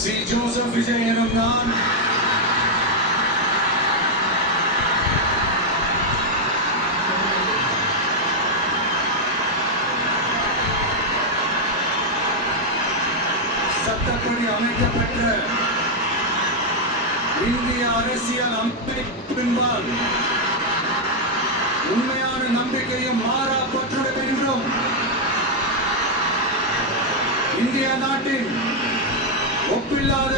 C Joseph Vijay எனும் நான் சட்டப்படி அமைக்கப்பட்ட இந்திய அரசியல் அமைப்பின்பால் உண்மையான நம்பிக்கையும் மாறா பற்றுடன் என்றும் இந்திய நாட்டின் ஒப்பில்லாத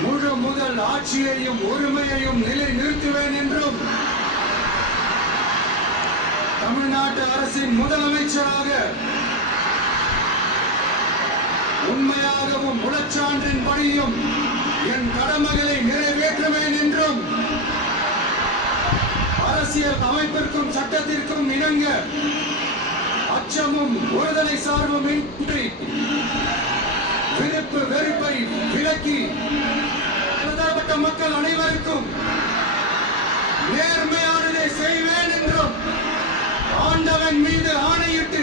முழு முதல் ஆட்சியையும் உரிமையையும் நிலை நிறுத்துவேன் என்றும் தமிழ்நாட்டு அரசின் முதலமைச்சராக உண்மையாகவும் முழச்சான்றின் படியும் என் கடமைகளை நிறைவேற்றுவேன் என்றும் அரசியல் அமைப்பிற்கும் சட்டத்திற்கும் இணங்க அச்சமும் ஒருதலை சார்பும் இன்றி விருப்பு வெறுப்பை விலக்கி மக்கள் அனைவருக்கும் நேர்மையானதை செய்வேன் என்றும் ஆண்டவன் மீது ஆணையிட்டு